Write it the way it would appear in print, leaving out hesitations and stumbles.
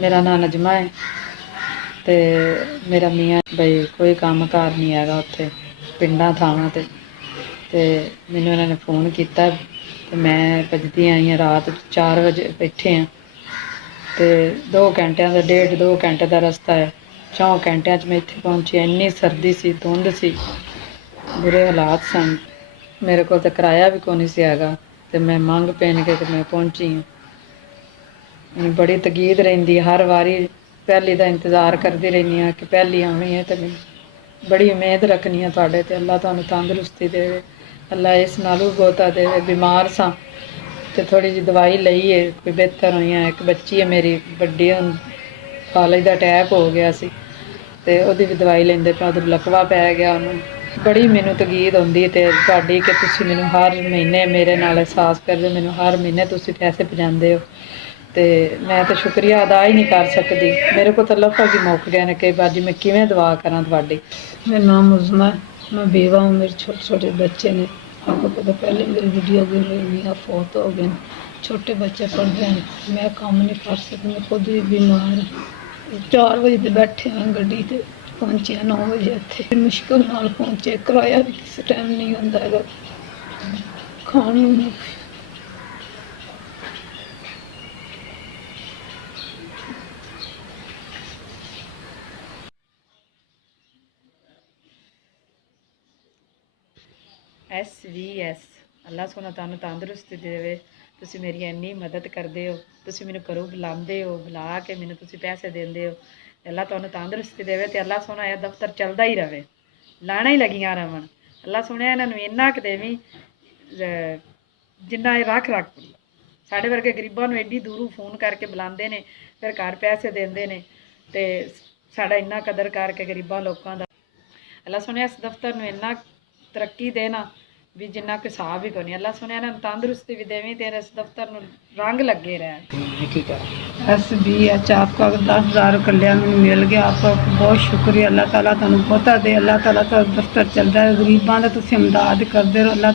मेरा नाम नजमा है। तो मेरा मियाँ बई कोई काम कार नहीं हैगा उत्थे पिंडां थावां ते मैनूं इन्हां ने फ़ोन किया तो मैं भजदी आई हाँ। रात 4 बजे बैठे हाँ तो 2 घंटिया का 1.5-2 घंटे का रस्ता है। 4 घंटिया मैं इत्थे पहुँची। इन्नी सर्दी सी, धुंध सी, बुरे हालात सन। मेरे को तो किराया भी कोनी सी हैगा ते मैं मंग पेन के मैं पहुँची हाँ। मैनूं बड़ी तकीद रहिंदी हर वारी पहली का इंतज़ार करती रहनी हाँ कि पहली आनी है। तो मैं बड़ी उम्मीद रखनी हाँ तुहाडे ते। अल्लाह तुहानूं तंदुरुस्ती देवे, अल्लाह इस नालों भी बहुता देवे। बीमार सां ते थोड़ी जी दवाई लई है, कोई बेहतर होई है। एक बच्ची है मेरी बड्डी, हुण कालज दा अटैक हो गया सी ते ओहदी भी दवाई लैंदे पे, ओहदा लकवा पै गया ओनूं। बड़ी मैनूं तकीद होंदी ते तुहाडी कि तुसीं मैनूं हर महीने मेरे नाल एहसास करदे, मैनूं हर महीने तुसीं पैसे पजांदे हो ते मैं तो शुक्रिया अदा ही नहीं कर सकती। मेरे को तो लफ्ज़ ही मुक गए ने कि बाजी मैं किवें दुआ करां तुहाडी। मेरा नाम उज़मा है, मैं बेवा हूँ। मेरे छोटे छोटे बच्चे ने, आपको पता पहले मेरी वीडियो गिर रही है, फौत हो गए। छोटे बच्चे पढ़ते हैं, मैं काम नहीं कर सकती, मैं खुद भी बीमार हाँ। 4 बजे तो बैठे हैं गड्डी ते पहुँचे 9 बजे इत्थे। मुश्किल नाल पहुँचे, किराया भी किसी टाइम नहीं होंदा हैगा, खाण नूं नहीं। SVS अल्लाह सोना तुहानूं तंदुरुस्ती देवे। तुसीं मेरी इन्नी मदद करदे हो, तुसीं मैनूं घरों बुलांदे हो, बुला के मैनूं तुसीं पैसे देंदे हो। अल्लाह तुहानूं तंदुरुस्ती देवे ते अल्लाह सोना यह दफ्तर चलदा ही रवे, लाना ही लगियां रवन। अल्लाह सोना इन्हां नूं इन्ना क देवी जिन्ना एह रख साढ़े वर्गे गरीबां नूं एड्डी दूरों फोन करके बुलांदे ने, फिर घर पैसे देंदे ने ते साडा इन्ना कदर करके गरीबां लोकां दा। अल्लाह सुने इस दफ्तर नूं इन्ना तरक्की देना भी जिन्ना कोई हिसाब ही कोनी। अल्लाह सुने इन्हां नूं तंदुरुस्ती भी देवी ते इस दफ्तर नूं रंग लगे रहन। ठीक है। SBH आपका 10,000 कल्याण मैनूं मिल गया, आपका बहुत शुक्रिया। अल्लाह ताला तुहानूं बहुता दे, अल्लाह ताला तुहाडा दफ्तर चलदा है, गरीबां दा तुसीं इमदाद करदे रहो। अल्लाह